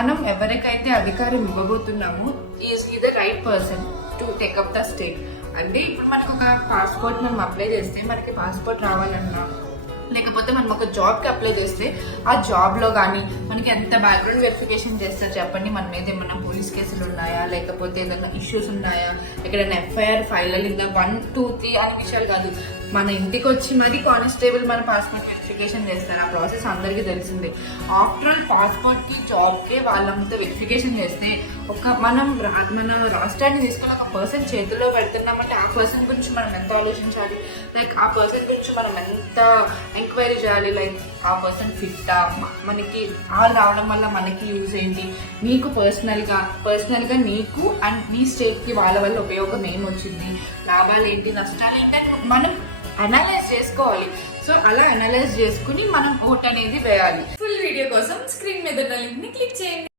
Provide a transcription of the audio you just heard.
మనం ఎవరికైతే అధికారం ఇవ్వబోతున్నామో is the right person to take up the state. అంటే ఇప్పుడు మనకు ఒక పాస్పోర్ట్ మనం అప్లై చేస్తే మనకి పాస్పోర్ట్ రావాలన్నా, లేకపోతే మనం ఒక జాబ్కి అప్లై చేస్తే ఆ జాబ్లో కానీ మనకి ఎంత బ్యాక్గ్రౌండ్ వెరిఫికేషన్ చేస్తారు చెప్పండి. మన మీద ఏమైనా పోలీస్ కేసులు ఉన్నాయా, లేకపోతే ఏదైనా ఇష్యూస్ ఉన్నాయా, ఎక్కడైనా ఎఫ్ఐఆర్ ఫైల్ అయిందా, 1, 2, 3 అనే విషయాలు కాదు. మన ఇంటికి వచ్చి మరి కానిస్టేబుల్ మన పాస్పోర్ట్ వెరిఫికేషన్ చేస్తారు. ఆ ప్రాసెస్ అందరికీ తెలిసిందే. ఆఫ్టర్ ఆల్ పాస్పోర్ట్కి జాబ్కి వాళ్ళంతా వెరిఫికేషన్ చేస్తే మన రాష్ట్రాన్ని తీసుకుని ఒక పర్సన్ చేతిలో పెడుతున్నామంటే ఆ పర్సన్ గురించి మనం ఎంత ఆలోచించాలి, లైక్ ఆ పర్సన్ గురించి మనం ఎంత ఎంక్వైరీ చేయాలి, లైక్ ఆ పర్సన్ ఫిట్టా, మనకి వాళ్ళు రావడం వల్ల మనకి యూజ్ ఏంటి, నీకు పర్సనల్గా నీకు అండ్ నీ స్టేట్కి వాళ్ళ వల్ల ఉపయోగం ఏమొచ్చింది, లాభాలు ఏంటి, నష్టాలు ఏంటి అని మనం అనలైజ్ చేసుకోవాలి. సో అలా అనలైజ్ చేసుకుని మనం ఓట్ అనేది వేయాలి. ఫుల్ వీడియో కోసం స్క్రీన్ మీద ఉన్న లింక్ ని క్లిక్ చేయండి.